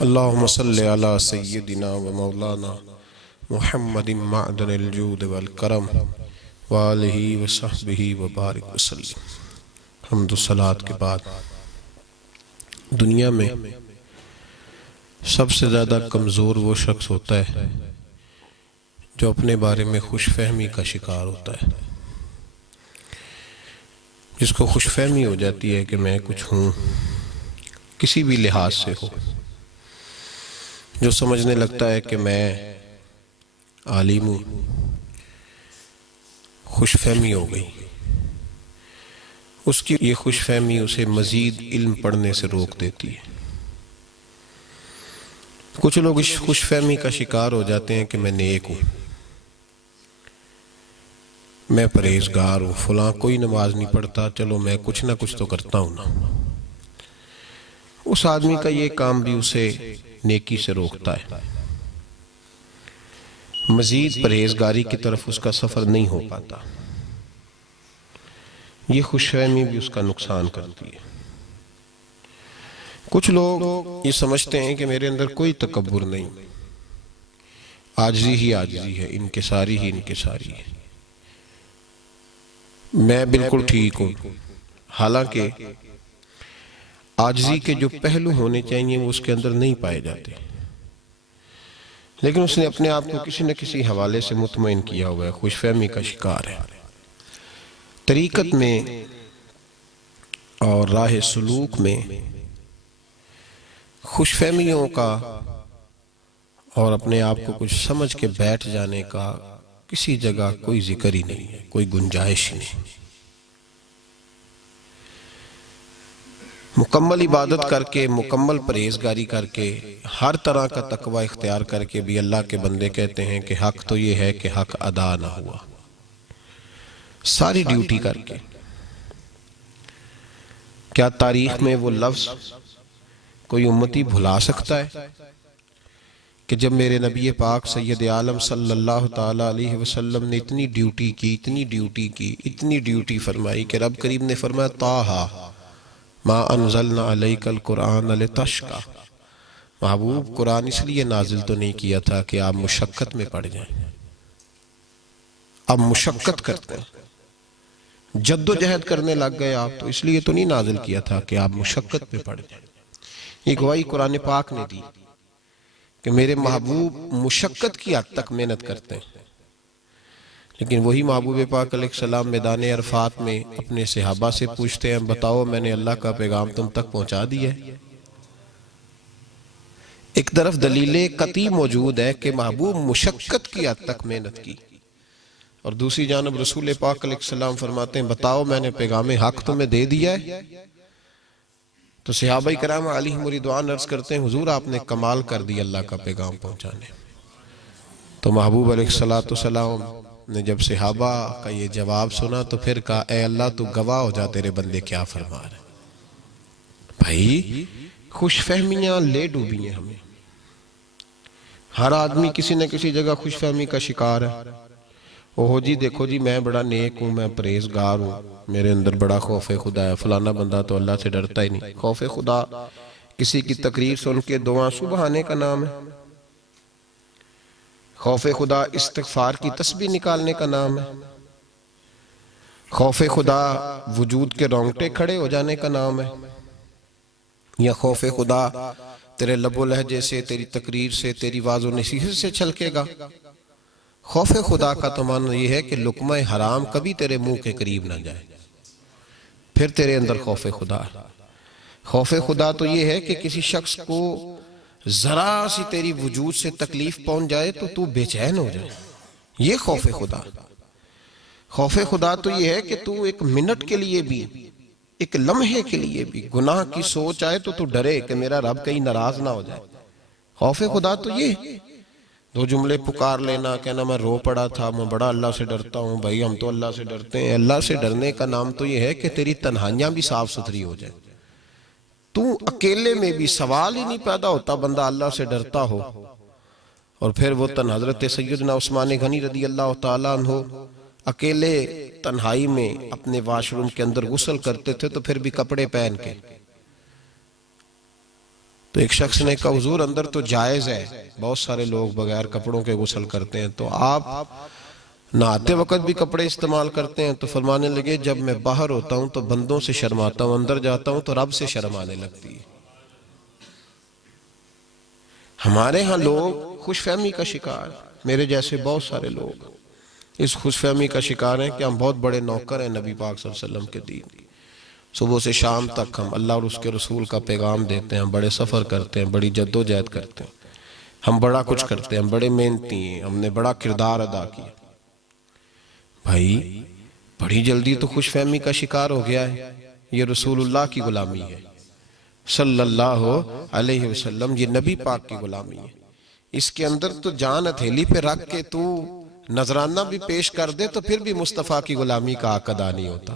اللہم صلی علی سیدنا و مولانا محمد معدن الجود والکرم وآلہ و صحبہ و بارک وسلم۔ حمد و صلاة کے بعد دنیا میں سب سے زیادہ کمزور وہ شخص ہوتا ہے جو اپنے بارے میں خوش فہمی کا شکار ہوتا ہے، جس کو خوش فہمی ہو جاتی ہے کہ میں کچھ ہوں، کسی بھی لحاظ سے ہو، جو سمجھنے لگتا ہے کہ میں عالم ہوں، خوش فہمی ہو گئی۔ اس کی یہ خوش فہمی اسے مزید علم پڑھنے سے روک دیتی ہے۔ کچھ لوگ اس خوش فہمی کا شکار ہو جاتے ہیں کہ میں نیک ہوں، میں پرہیزگار ہوں، فلاں کوئی نماز نہیں پڑھتا، چلو میں کچھ نہ کچھ تو کرتا ہوں نا۔ اس آدمی کا یہ کام بھی اسے نیکی سے روکتا ہے، مزید پرہیزگاری کی طرف اس کا سفر نہیں ہو پاتا۔ یہ خوش فہمی بھی اس کا نقصان کرتی ہے۔ کچھ لوگ یہ سمجھتے ہیں کہ میرے اندر کوئی تکبر نہیں، عاجزی ہی عاجزی ہے، انکساری ہی انکساری ہے، میں بالکل ٹھیک ہوں۔ حالانکہ عاجزی کے جو پہلو ہونے چاہیے وہ اس کے اندر نہیں پائے جاتے، لیکن اس نے اپنے آپ کو کسی نہ کسی حوالے سے مطمئن کیا ہوا ہے، خوش فہمی کا شکار ہے۔ طریقت میں اور راہ سلوک میں خوش فہمیوں کا اور اپنے آپ کو کچھ سمجھ کے بیٹھ جانے کا کسی جگہ کوئی ذکر ہی نہیں ہے، کوئی گنجائش ہی نہیں۔ مکمل عبادت کر کے، مکمل پرہیزگاری کر کے، ہر طرح کا تقوی اختیار کر کے بھی اللہ کے بندے کہتے ہیں کہ حق تو یہ ہے کہ حق ادا نہ ہوا، ساری ڈیوٹی کر کے۔ کیا تاریخ میں وہ لفظ کوئی امتی بھلا سکتا ہے کہ جب میرے نبی پاک سید عالم صلی اللہ تعالیٰ علیہ وسلم نے اتنی ڈیوٹی کی، اتنی ڈیوٹی فرمائی کہ رب کریم نے فرمایا طٰہٰ ما انزلنا علیک القرآن لتشقیٰ، محبوب قرآن اس لیے نازل تو نہیں کیا تھا کہ آپ مشقت میں پڑ جائیں، اب مشقت کرتے ہیں، جد و جہد کرنے لگ گئے آپ، تو اس لیے تو نہیں نازل کیا تھا کہ آپ مشقت میں پڑ جائیں۔ یہ گواہی قرآن پاک نے دی کہ میرے محبوب مشقت کی حد تک محنت کرتے ہیں، لیکن وہی محبوب پاک علیہ السلام میدان عرفات میں اپنے صحابہ سے پوچھتے ہیں بتاؤ میں نے اللہ کا پیغام تم تک پہنچا دیا ہے؟ ایک طرف دلیل قطعی موجود ہے کہ محبوب مشقت کی حد تک محنت کی، اور دوسری جانب رسول پاک علیہ السلام فرماتے ہیں بتاؤ میں نے پیغام حق تمہیں دے دیا ہے؟ تو صحابہ کرام علیہم رضوان عرض کرتے ہیں حضور آپ نے کمال کر دی اللہ کا پیغام پہنچانے۔ تو محبوب علیہ السلام نے جب صحابہ کا یہ جواب سنا تو پھر کہا اے اللہ تو گواہ ہو جا تیرے بندے کیا فرما رہے ہیں۔ بھائی خوش فہمیاں لے ڈوبی ہیں ہمیں، ہر آدمی کسی نہ کسی جگہ خوش فہمی کا شکار ہے۔ اوہ جی دیکھو جی میں بڑا نیک ہوں، میں پرہیزگار ہوں، میرے اندر بڑا خوف خدا ہے، فلانا بندہ تو اللہ سے ڈرتا ہی نہیں۔ خوف خدا کسی کی تقریر سن کے دو آنسو بہانے کا نام ہے، خوف خدا استغفار کی تسبیح نکالنے کا نام ہے، خوف خدا وجود کے رونگٹے کھڑے ہو جانے کا نام ہے، یا خوف خدا تیرے لب و لہجے سے، تیری تقریر سے، تیری واعظ و نصیحت سے چھلکے گا۔ خوف خدا کا تو معنی یہ ہے کہ لقمہ حرام کبھی تیرے منہ کے قریب نہ جائے، پھر تیرے اندر خوف خدا ہے۔ خوف خدا تو یہ ہے کہ کسی شخص کو ذرا سی تیری وجود سے تکلیف پہنچ جائے تو تو بے چین ہو جائے، یہ خوف خدا۔ خوف خدا تو یہ ہے کہ تو ایک منٹ کے لیے بھی، ایک لمحے کے لیے بھی گناہ کی سوچ آئے تو ڈرے کہ میرا رب کہیں ناراض نہ ہو جائے۔ خوف خدا تو یہ دو جملے پکار لینا، کہنا میں رو پڑا تھا، میں بڑا اللہ سے ڈرتا ہوں۔ بھائی ہم تو اللہ سے ڈرتے ہیں، اللہ سے ڈرنے کا نام تو یہ ہے کہ تیری تنہائیاں بھی صاف ستھری ہو جائیں، تو اکیلے میں بھی سوال ہی نہیں پیدا ہوتا بندہ اللہ سے ڈرتا ہو۔ اور پھر وہ حضرت سیدنا عثمان غنی رضی اللہ تعالیٰ عنہ اکیلے تنہائی میں اپنے واش روم کے اندر غسل کرتے تھے تو پھر بھی کپڑے پہن کے، تو ایک شخص نے کہا حضور اندر تو جائز ہے، بہت سارے لوگ بغیر کپڑوں کے غسل کرتے ہیں، تو آپ نہاتے وقت بھی کپڑے استعمال کرتے ہیں؟ تو فرمانے لگے جب میں باہر ہوتا ہوں تو بندوں سے شرماتا ہوں، اندر جاتا ہوں تو رب سے شرم آنے لگتی ہے۔ ہمارے ہاں لوگ خوش فہمی کا شکار، میرے جیسے بہت سارے لوگ اس خوش فہمی کا شکار ہیں کہ ہم بہت بڑے نوکر ہیں نبی پاک صلی اللہ علیہ وسلم کے دین کی، صبح سے شام تک ہم اللہ اور اس کے رسول کا پیغام دیتے ہیں، ہم بڑے سفر کرتے ہیں، بڑی جد و جہد کرتے ہیں، ہم بڑا کچھ کرتے ہیں، ہم بڑے محنتی ہیں، ہم نے بڑا کردار ادا کیا۔ بھائی بڑی جلدی تو خوش فہمی کا شکار ہو گیا ہے، یہ رسول اللہ کی غلامی ہے صلی اللہ علیہ وسلم، یہ نبی پاک کی غلامی ہے۔ اس کے اندر تو جان ہتھیلی پہ رکھ کے تو نذرانہ بھی پیش کر دے تو پھر بھی مصطفیٰ کی غلامی کا حق ادا نہیں ہوتا،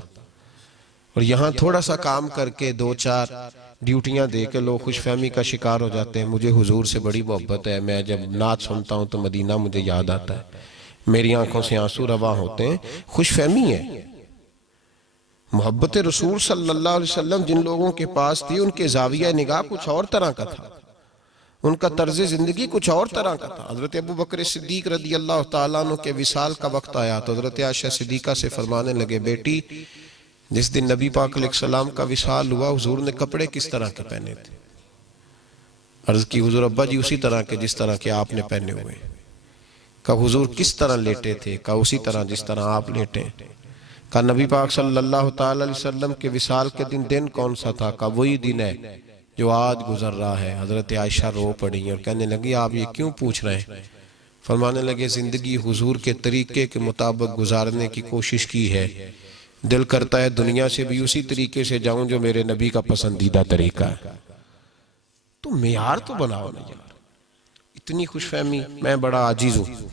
اور یہاں تھوڑا سا کام کر کے دو چار ڈیوٹیاں دے کے لوگ خوش فہمی کا شکار ہو جاتے ہیں۔ مجھے حضور سے بڑی محبت ہے، میں جب نعت سنتا ہوں تو مدینہ مجھے یاد آتا ہے، میری آنکھوں سے آنسو رواں ہوتے ہیں۔ خوش فہمی ہے، محبت رسول صلی اللہ علیہ وسلم جن لوگوں کے پاس تھی ان کے زاویہ نگاہ کچھ اور طرح کا تھا، ان کا طرز زندگی کچھ اور طرح کا تھا۔ حضرت ابو بکر صدیق رضی اللہ تعالیٰ عنہ کے وصال کا وقت آیا تو حضرت عائشہ صدیقہ سے فرمانے لگے بیٹی جس دن نبی پاک علیہ السلام کا وصال ہوا حضور نے کپڑے کس طرح کے پہنے تھے؟ عرض کی حضور ابا جی اسی طرح کے جس طرح کے آپ نے پہنے ہوئے۔ کہا حضور کس طرح لیٹے تھے؟ کہا اسی طرح جس طرح آپ لیٹے۔ کہا نبی پاک صلی اللہ تعالیٰ علیہ وسلم کے وصال کے دن کون سا تھا؟ کہا وہی دن ہے جو آج گزر رہا ہے۔ حضرت عائشہ رو پڑی اور کہنے لگی آپ یہ کیوں پوچھ رہے ہیں؟ فرمانے لگے زندگی حضور کے طریقے کے مطابق گزارنے کی کوشش کی ہے، دل کرتا ہے دنیا سے بھی اسی طریقے سے جاؤں جو میرے نبی کا پسندیدہ طریقہ ہے۔ تو معیار تو بناؤ نا یار، اتنی خوش فہمی۔ میں بڑا عاجز ہوں،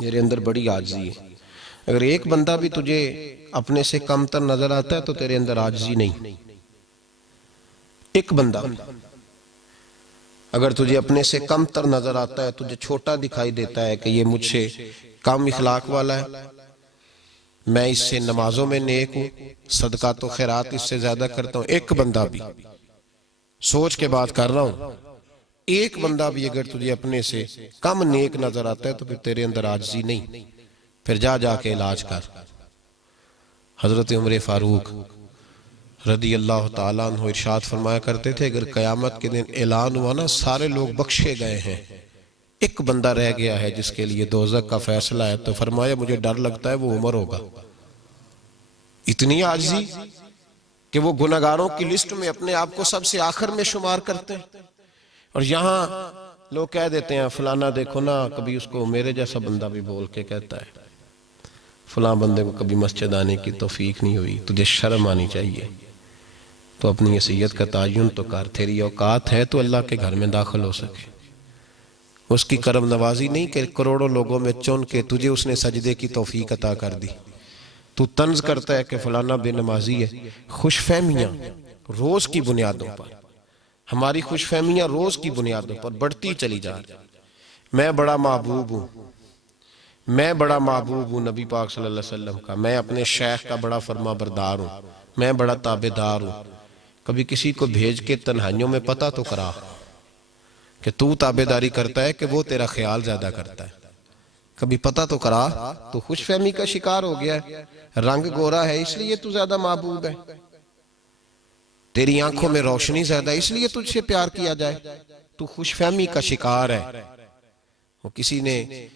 میرے اندر بڑی عاجزی ہے۔ اگر ایک بندہ بھی تجھے اپنے سے کم تر نظر آتا ہے تو تیرے اندر عاجزی نہیں۔ ایک بندہ اگر تجھے اپنے سے کم تر نظر آتا ہے، تجھے چھوٹا دکھائی دیتا ہے کہ یہ مجھ سے کم اخلاق والا ہے، میں اس سے نمازوں میں نیک ہوں، صدقات و خیرات اس سے زیادہ کرتا ہوں، ایک بندہ بھی، سوچ کے بات کر رہا ہوں، ایک بندہ بھی اگر تجھے اپنے سے کم نیک نظر آتا ہے تو پھر تیرے اندر عاجزی نہیں، پھر جا کے علاج کر۔ حضرت عمر فاروق رضی اللہ تعالیٰ عنہ ارشاد فرمایا کرتے تھے اگر قیامت کے دن اعلان ہوا نا سارے لوگ بخشے گئے ہیں، ایک بندہ رہ گیا ہے جس کے لیے دوزخ کا فیصلہ ہے، تو فرمایا مجھے ڈر لگتا ہے وہ عمر ہوگا۔ اتنی عاجزی کہ وہ گناہگاروں کی لسٹ میں اپنے آپ کو سب سے آخر میں شمار کرتے ہیں، اور یہاں لوگ کہہ دیتے ہیں فلانا دیکھو نا، کبھی اس کو میرے جیسا بندہ بھی بول کے کہتا ہے فلاں بندے کو کبھی مسجد آنے کی توفیق نہیں ہوئی، تجھے شرم آنی چاہیے، تو اپنی حیثیت کا تعین تو کر، تیری اوقات ہے تو اللہ کے گھر میں داخل ہو سکے۔ اس کی کرم نوازی نہیں کہ کروڑوں لوگوں میں چن کے تجھے اس نے سجدے کی توفیق عطا کر دی، تو طنز کرتا ہے کہ فلانا بے نمازی ہے۔ خوش فہمیاں روز کی بنیادوں پر، ہماری خوش فہمیاں روز کی بنیادوں پر بڑھتی چلی جا رہی۔ میں بڑا محبوب ہوں، میں بڑا محبوب ہوں نبی پاک صلی اللہ علیہ وسلم کا، میں اپنے شیخ کا بڑا فرما بردار ہوں، میں بڑا تابعدار ہوں۔ کبھی کسی کو بھیج کے تنہائیوں میں پتہ تو کرا کہ تو تابعداری کرتا ہے کہ وہ تیرا خیال زیادہ کرتا ہے، کبھی پتہ تو کرا۔ تو خوش فہمی کا شکار ہو گیا ہے، رنگ گورا ہے اس لیے تو زیادہ محبوب ہے، تیری آنکھوں میں روشنی زیادہ ہے اس لیے تجھ سے پیار کیا جائے، تو خوش فہمی کا شکار ہے۔ وہ کسی نے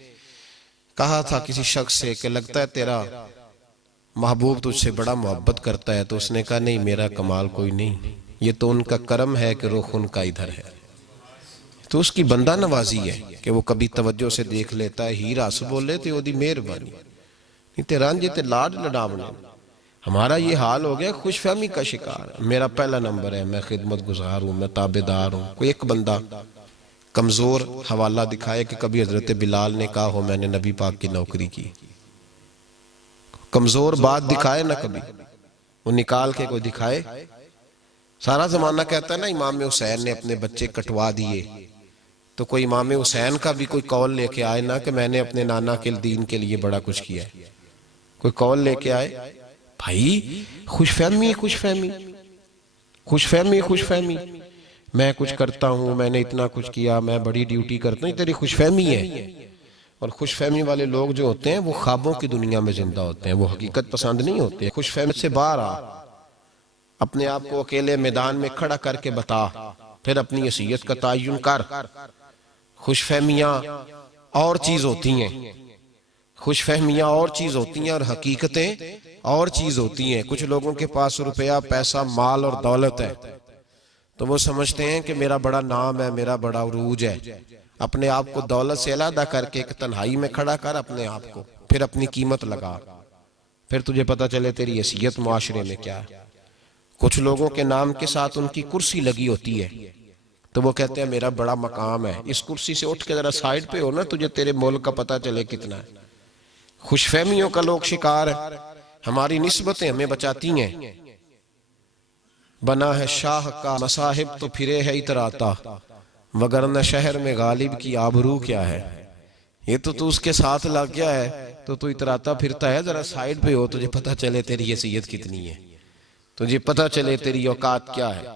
کہا تھا کسی شخص سے کہ لگتا ہے تیرا محبوب تجھ سے بڑا محبت کرتا ہے، تو اس نے کہا نہیں میرا کمال کوئی نہیں، یہ تو ان کا کرم ہے کہ رخ ان کا ادھر ہے۔ تو اس کی بندہ نوازی ہے کہ وہ کبھی توجہ سے دیکھ لیتا ہے، ہی رس بولے تے وہ دی مہربانی نہیں تے رانجے تے لاڈ لڈاونے۔ ہمارا یہ حال ہو گیا خوش فہمی کا شکار، میرا پہلا نمبر ہے، میں خدمت گزار ہوں، میں تابعدار ہوں۔ کوئی ایک بندہ کمزور حوالہ دکھائے کہ کبھی حضرت بلال نے کہا ہو میں نے نبی پاک کی نوکری کی، کمزور بات دکھائے نہ کبھی، وہ نکال کے کوئی دکھائے۔ سارا زمانہ کہتا ہے نا امام حسین نے اپنے بچے کٹوا دیے، تو کوئی امام حسین کا بھی کوئی قول لے کے آئے نا کہ میں نے اپنے نانا کے دین کے لیے بڑا کچھ کیا ہے، کوئی قول لے کے آئے۔ بھائی خوش فہمی خوش فہمی خوش فہمی خوش فہمی، میں کچھ کرتا ہوں، میں نے اتنا کچھ کیا، میں بڑی ڈیوٹی کرتا ہوں، یہ تیری خوش فہمی ہے۔ اور خوش فہمی والے لوگ جو ہوتے ہیں وہ خوابوں کی دنیا میں زندہ ہوتے ہیں، وہ حقیقت پسند نہیں ہوتے۔ خوش فہمی سے باہر آ، اپنے آپ کو اکیلے میدان میں کھڑا کر کے بتا، پھر اپنی حیثیت کا تعین کر۔ خوش فہمیاں اور چیز ہوتی ہیں، خوش فہمیاں اور چیز ہوتی ہیں اور حقیقتیں اور چیز ہوتی ہیں۔ کچھ لوگوں کے پاس روپیہ، پیسہ، مال اور دولت ہے تو وہ سمجھتے ہیں کہ میرا بڑا نام ہے، میرا بڑا عروج ہے۔ اپنے آپ کو دولت سے علیحدہ کر کے ایک تنہائی میں کھڑا کر اپنے آپ کو، پھر اپنی قیمت لگا، پھر تجھے پتا چلے تیری حیثیت معاشرے میں کیا ہے۔ کچھ لوگوں کے نام کے ساتھ ان کی کرسی لگی ہوتی ہے تو وہ کہتے ہیں میرا بڑا مقام ہے۔ اس کرسی سے اٹھ کے ذرا سائیڈ پہ ہو نا، تجھے تیرے ملک کا پتا چلے کتنا ہے۔ خوش فہمیوں کا لوگ شکار ہے، ہماری نسبتیں ہمیں بچاتی ہیں۔ بنا ہے شاہ کا مصاحب تو پھرے ہے اتراتا، وگرنہ شہر میں غالب کی آبرو کیا ہے۔ یہ تو اس کے ساتھ لگ گیا ہے تو اتراتا پھرتا ہے، ذرا سائیڈ پہ ہو، تجھے پتا چلے تیری حیثیت کتنی ہے، تجھے پتا چلے تیری اوقات کیا ہے۔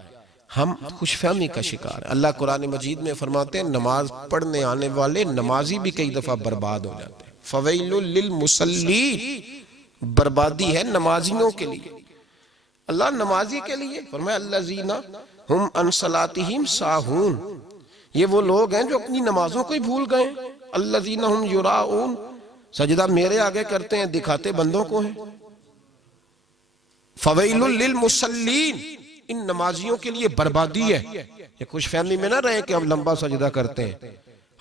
ہم خوش فہمی کا شکار ہیں۔ اللہ قرآن مجید میں فرماتے ہیں نماز پڑھنے آنے والے نمازی بھی کئی دفعہ برباد ہو جاتے ہیں۔ فویل للمصلین، بربادی ہے نمازیوں کے لیے۔ اللہ نمازی کے لیے فرمایا الذین ہم عن صلاتہم ساہون، یہ وہ لوگ ہیں جو اپنی نمازوں کو ہی بھول گئے۔ الذین ہم یراؤن، سجدہ میرے آگے کرتے ہیں، دکھاتے بندوں کو ہیں۔ فویل للمصلین، ان نمازیوں کے لیے بربادی ہے۔ یہ خوش فہمی میں نہ رہے کہ ہم لمبا سجدہ کرتے ہیں،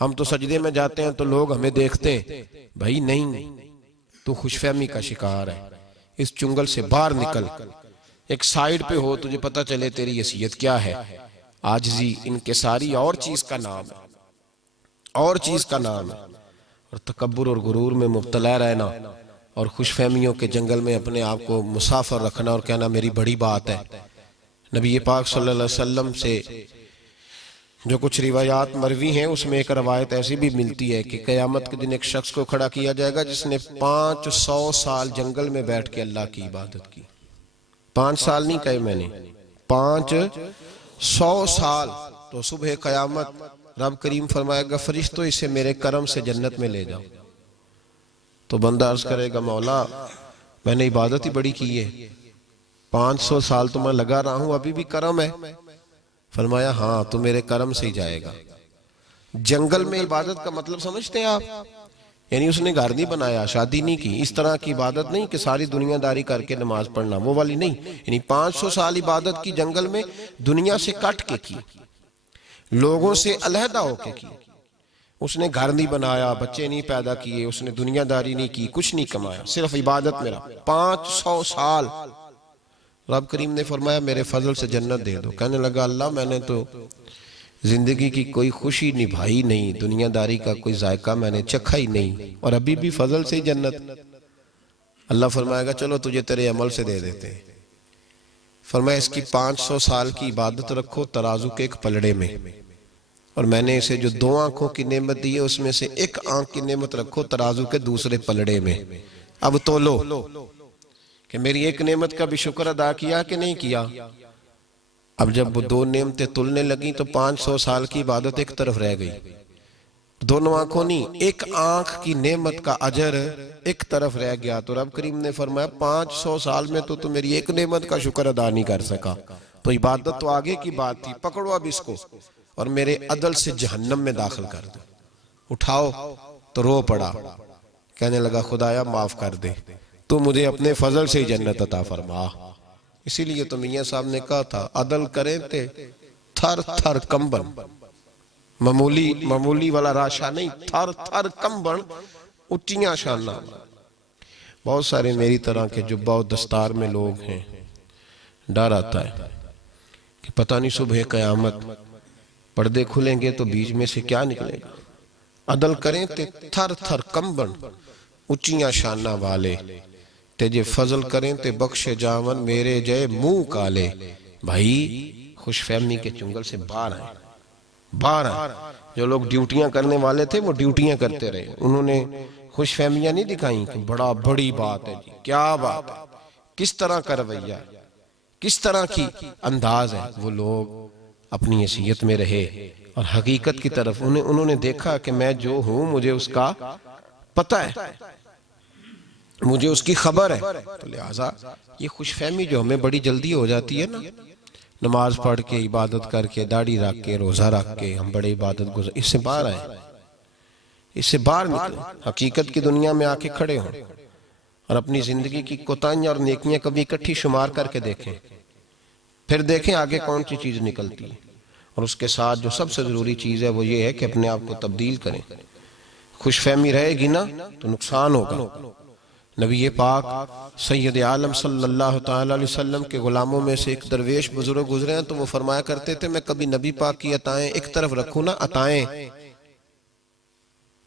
ہم تو سجدے میں جاتے ہیں تو لوگ ہمیں دیکھتے ہیں۔ بھائی نہیں، تو خوش فہمی کا شکار ہے۔ اس چنگل سے باہر نکل، ایک سائیڈ پہ ہو، تجھے پتا چلے تیری حیثیت کیا ہے۔ عاجزی، انکساری اور چیز کا نام ہے، اور چیز کا نام ہے۔ اور تکبر اور غرور میں مبتلا رہنا اور خوش فہمیوں کے جنگل میں اپنے آپ کو مسافر رکھنا اور کہنا میری بڑی بات ہے۔ نبی پاک صلی اللہ علیہ وسلم سے جو کچھ روایات مروی ہیں اس میں ایک روایت ایسی بھی ملتی ہے کہ قیامت کے دن ایک شخص کو کھڑا کیا جائے گا جس نے 500 سال جنگل میں بیٹھ کے اللہ کی عبادت کی۔ 5 سال نہیں کہے میں نے، 500 سال۔ تو صبح قیامت رب کریم فرمائے گا فرشتوں اسے میرے کرم سے جنت میں لے جاؤ۔ تو بندہ عرض کرے گا مولا میں نے عبادت ہی بڑی کی ہے، 500 سال تو میں لگا رہا ہوں، ابھی بھی کرم ہے۔ فرمایا ہاں تو میرے کرم سے ہی جائے گا۔ جنگل میں عبادت کا مطلب سمجھتے ہیں آپ؟ یعنی اس نے گھر نہیں بنایا، شادی نہیں کی، اس طرح کی عبادت نہیں کہ ساری دنیا داری کر کے نماز پڑھنا، وہ والی نہیں۔ یعنی 500 سال عبادت کی جنگل میں، دنیا سے کٹ کے کی، لوگوں سے علیحدہ ہو کے کی۔ اس نے گھر نہیں بنایا، بچے نہیں پیدا کیے، اس نے دنیا داری نہیں کی، کچھ نہیں کمایا، صرف عبادت میں رہا 500 سال۔ رب کریم نے فرمایا میرے فضل سے جنت دے دو۔ کہنے لگا اللہ میں نے تو زندگی کی کوئی خوشی نبھائی نہیں، دنیا داری کا کوئی ذائقہ میں نے چکھا ہی نہیں، اور ابھی بھی فضل سے جنت۔ اللہ فرمائے گا چلو تجھے تیرے عمل سے دے دیتے ہیں۔ فرمایا اس کی 500 سال کی عبادت رکھو ترازو کے ایک پلڑے میں، اور میں نے اسے جو 2 آنکھوں کی نعمت دی ہے اس میں سے 1 آنکھ کی نعمت رکھو ترازو کے دوسرے پلڑے میں۔ اب تولو کہ میری 1 نعمت کا بھی شکر ادا کیا کہ نہیں کیا۔ اب جب وہ 2 نعمتیں تلنے لگیں تو 500 سال کی عبادت ایک طرف رہ گئی، دونوں آنکھوں نہیں، 1 آنکھ کی نعمت کا اجر ایک طرف رہ گیا۔ تو رب کریم نے فرمایا 500 سال میں تو میری 1 نعمت کا شکر ادا نہیں کر سکا، تو عبادت تو آگے کی بات تھی، پکڑو اب اس کو اور میرے عدل سے جہنم میں داخل کر دو۔ اٹھاؤ تو رو پڑا، کہنے لگا خدایا معاف کر دے، تو مجھے اپنے فضل سے ہی جنت عطا فرما۔ اسی لیے تو میاں صاحب نے کہا تھا عدل کریں تے تھر تھر کمبن، معمولی والا راشا نہیں، تھر تھر کمبن اٹھیاں شانہ۔ بہت سارے میری طرح کے جبہ و دستار میں لوگ ہیں، ڈر آتا ہے کہ پتہ نہیں صبح قیامت پردے کھلیں گے تو بیچ میں سے کیا نکلے گا۔ عدل کریں تے تھر تھر کمبن اچیاں شانہ والے، تیجے فضل کریں تے بخش جاون میرے جے منہ کالے۔ بھائی خوش فہمی کے چنگل سے باہر آئیں، باہر آئیں۔ جو لوگ ڈیوٹیاں کرنے والے تھے وہ ڈیوٹیاں کرتے رہے، انہوں نے خوش فہمیاں نہیں دکھائیں کہ بڑی بات ہے جی، کیا بات ہے، کس طرح کا رویہ، کس طرح کی انداز ہے۔ وہ لوگ اپنی حیثیت میں رہے اور حقیقت کی طرف انہوں نے دیکھا کہ میں جو ہوں مجھے اس کا پتہ ہے، مجھے اس کی خبر ہے. تو لہٰذا یہ خوش فہمی جو ہمیں بڑی جلدی ہو جاتی ہے نا، نماز پڑھ کے، عبادت کر کے، داڑھی رکھ کے، روزہ رکھ کے ہم بڑے عبادت گزار، اس سے باہر آئیں، اس سے باہر نکلیں، حقیقت کی دنیا میں آ کے کھڑے ہوں اور اپنی زندگی کی کوتاہیاں اور نیکیاں کبھی اکٹھی شمار کر کے دیکھیں، پھر دیکھیں آگے کون سی چیز نکلتی ہے. اور اس کے ساتھ جو سب سے ضروری چیز ہے وہ یہ ہے کہ اپنے آپ کو تبدیل کریں. خوش فہمی رہے گی نا تو نقصان ہوگا. نبی پاک سید عالم صلی اللہ تعالیٰ علیہ وسلم کے غلاموں میں سے ایک درویش بزرگ گزرے ہیں تو وہ فرمایا کرتے تھے میں کبھی نبی پاک کی عطائیں ایک طرف رکھوں نا، عطائیں،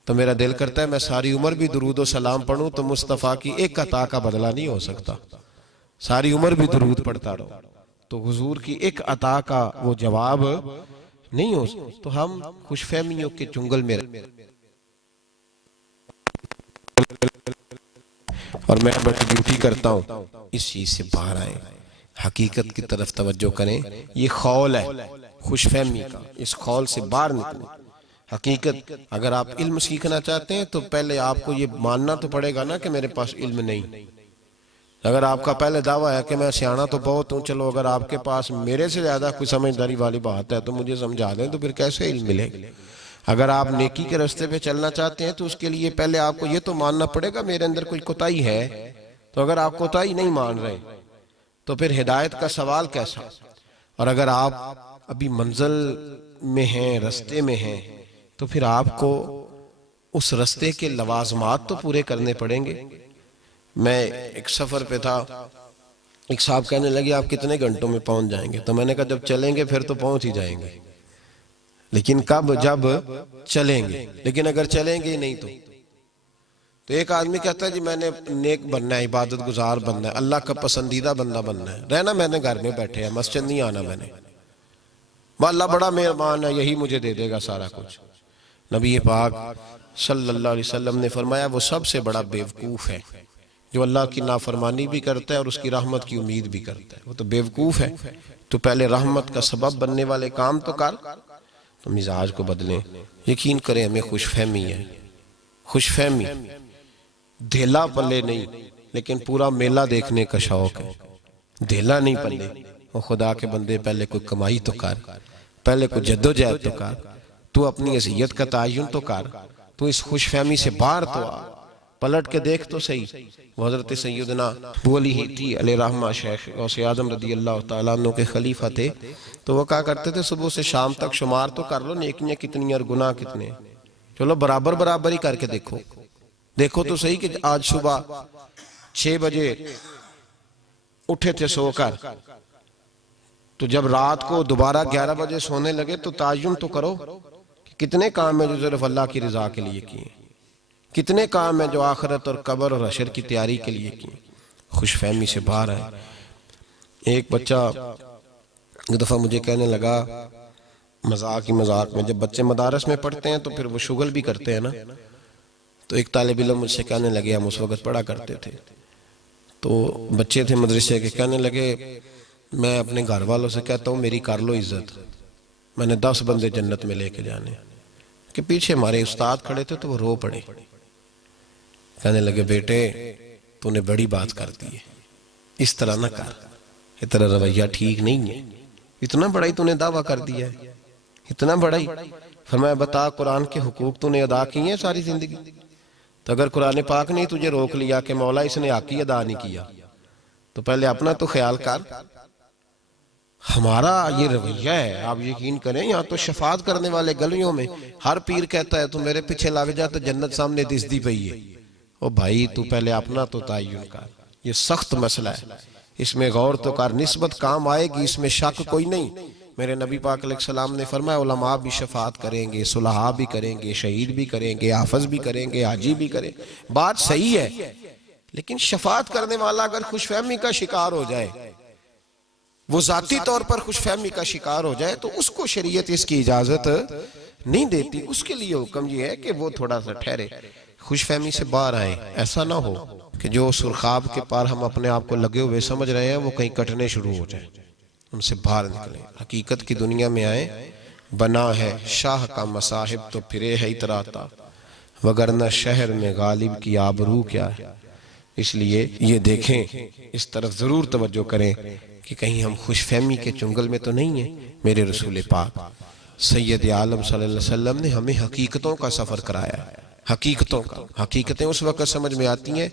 تو میرا دل کرتا ہے میں ساری عمر بھی درود و سلام پڑھوں تو مصطفیٰ کی ایک عطا کا بدلہ نہیں ہو سکتا. ساری عمر بھی درود پڑھتا رہو تو حضور کی ایک عطا کا وہ جواب نہیں ہو سکتا. تو ہم خوش فہمیوں کے جنگل میں اور میں بڑی ڈیوٹی کرتا ہوں، اس چیز سے باہر آئیں، حقیقت کی طرف توجہ کریں. یہ خول ہے خوش فہمی کا، اس خول سے باہر نکلیں. حقیقت اگر آپ علم سیکھنا چاہتے ہیں تو پہلے آپ کو یہ ماننا تو پڑے گا نا کہ میرے پاس علم نہیں. اگر آپ کا پہلے دعویٰ ہے کہ میں سیاںا تو بہت ہوں، چلو اگر آپ کے پاس میرے سے زیادہ کوئی سمجھداری والی بات ہے تو مجھے سمجھا دیں، تو پھر کیسے علم ملے گا؟ اگر آپ نیکی کے راستے پہ چلنا چاہتے ہیں تو اس کے لیے پہلے آپ کو یہ تو ماننا پڑے گا میرے اندر کوئی کوتاہی ہے. تو اگر آپ کوتاہی نہیں مان رہے تو پھر ہدایت کا سوال کیسا؟ اور اگر آپ ابھی منزل میں ہیں، رستے میں ہیں، تو پھر آپ کو اس رستے کے لوازمات تو پورے کرنے پڑیں گے. میں ایک سفر پہ تھا، ایک صاحب کہنے لگے آپ کتنے گھنٹوں میں پہنچ جائیں گے؟ تو میں نے کہا جب چلیں گے پھر تو پہنچ ہی جائیں گے، لیکن کب؟ جب چلیں گے. لیکن اگر چلیں گے ہی نہیں تو ایک آدمی کہتا ہے جی میں نے نیک بننا ہے، عبادت گزار بننا ہے، اللہ کا پسندیدہ بندہ بننا ہے، رہنا میں نے گھر میں بیٹھے ہیں، مسجد نہیں آنا میں نے، اللہ بڑا مہربان ہے یہی مجھے دے دے گا سارا کچھ. نبی پاک صلی اللہ علیہ وسلم نے فرمایا وہ سب سے بڑا بیوقوف ہے جو اللہ کی نافرمانی بھی کرتا ہے اور اس کی رحمت کی امید بھی کرتا ہے. وہ تو بیوقوف ہے. تو پہلے رحمت کا سبب بننے والے کام تو کر، تو مزاج کو بدلیں. یقین کریں ہمیں خوش فہمی ہے، خوش فہمی، دھیلا پلے نہیں لیکن پورا میلہ دیکھنے کا شوق ہے. دھیلا نہیں پلے. وہ خدا کے بندے پہلے کوئی کمائی تو کر، پہلے کوئی جد و جہد تو کر، تو اپنی حیثیت کا تعین تو کر، تو اس خوش فہمی سے باہر تو آ، پلٹ کے دیکھ تو صحیح. وہ حضرت سیدنا ابو علی ہیتی علیہ رحمہ شیخ غوث اعظم رضی اللہ تعالیٰ عنہ کے خلیفہ تھے. تو وہ کہا کرتے تھے صبح سے شام تک شمار تو کر لو نیکیاں کتنی اور گناہ کتنے، چلو برابر برابر ہی کر کے دیکھو. دیکھو تو صحیح کہ آج صبح 6 بجے اٹھے تھے سو کر، تو جب رات کو دوبارہ 11 بجے سونے لگے تو تعین تو کرو کہ کتنے کام ہیں جو صرف اللہ کی رضا کے لیے کیے، کتنے کام ہیں جو آخرت اور قبر اور حشر کی تیاری کے لیے کیے. خوش فہمی سے باہر ہے. ایک بچہ ایک دفعہ مجھے کہنے لگا مذاق ہی مذاق میں، جب بچے مدارس میں پڑھتے ہیں تو پھر وہ شغل بھی کرتے ہیں نا، تو ایک طالب علم مجھ سے کہنے لگے ہم اس وقت پڑھا کرتے تھے، تو بچے تھے مدرسے کے، کہنے لگے میں اپنے گھر والوں سے کہتا ہوں میری کر لو عزت، میں نے 10 بندے جنت میں لے کے جانے. کہ پیچھے ہمارے استاد کھڑے تھے تو وہ رو پڑے. کہنے لگے بیٹے تو نے بڑی بات کر دی ہے، اس طرح نہ کر، یہ طرح رویہ ٹھیک نہیں ہے، اتنا بڑا ہی تو نے دعویٰ کر دیا ہے، اتنا بڑا ہی. فرمایا بتا قرآن کے حقوق تو نے ادا کیے ہیں ساری زندگی؟ تو اگر قرآن پاک نے تجھے روک لیا کہ مولا اس نے حق ہی ادا نہیں کیا تو پہلے اپنا تو خیال کر. ہمارا یہ رویہ ہے، آپ یقین کریں یہاں تو شفاعت کرنے والے گلیوں میں ہر پیر کہتا ہے تو میرے پیچھے لگ جا تو جنت سامنے دستی پئی ہے. او بھائی تو پہلے اپنا تو تعین کر. یہ سخت مسئلہ ہے، اس میں غور تو کر، نسبت کام آئے گی اس میں شک کوئی نہیں. میرے نبی پاک علیہ السلام نے فرمایا علماء بھی شفاعت کریں گے، صلحاء بھی کریں گے، شہید بھی کریں گے، حافظ بھی کریں گے، حاجی بھی کریں گے. بات صحیح ہے، لیکن شفاعت کرنے والا اگر خوش فہمی کا شکار ہو جائے، وہ ذاتی طور پر خوش فہمی کا شکار ہو جائے تو اس کو شریعت اس کی اجازت نہیں دیتی. اس کے لیے حکم یہ ہے کہ وہ تھوڑا سا ٹھہرے، خوش فہمی سے باہر آئیں. ایسا نہ ہو کہ جو سرخاب کے پار ہم اپنے آپ کو لگے ہوئے سمجھ رہے ہیں وہ کہیں کٹنے شروع ہو جائیں. ان سے باہر نکلیں، حقیقت کی دنیا میں آئیں۔ بنا ہے شاہ کا مصاحب تو پھرے ہے اتراتا، وگرنہ شہر میں غالب کی آبرو کیا ہے۔ اس لیے یہ دیکھیں، اس طرف ضرور توجہ کریں کہ کہیں ہم خوش فہمی کے چنگل میں تو نہیں ہیں۔ میرے رسول پاک سید عالم صلی اللہ علیہ وسلم نے ہمیں حقیقتوں کا سفر کرایا ہے، حقیقتوں کا۔ حقیقتیں اس وقت سمجھ میں آتی ہیں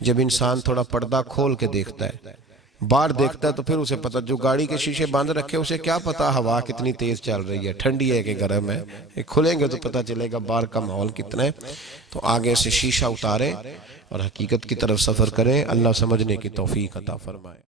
جب انسان تھوڑا پردہ کھول کے دیکھتا ہے، باہر دیکھتا ہے تو پھر اسے پتہ، جو گاڑی کے شیشے بند رکھے اسے کیا پتا ہوا کتنی تیز چل رہی ہے، ٹھنڈی ہے کہ گرم ہے۔ کھلیں گے تو پتہ چلے گا باہر کا ماحول کتنا ہے۔ تو آگے سے شیشہ اتاریں اور حقیقت کی طرف سفر کریں۔ اللہ سمجھنے کی توفیق عطا فرمائے۔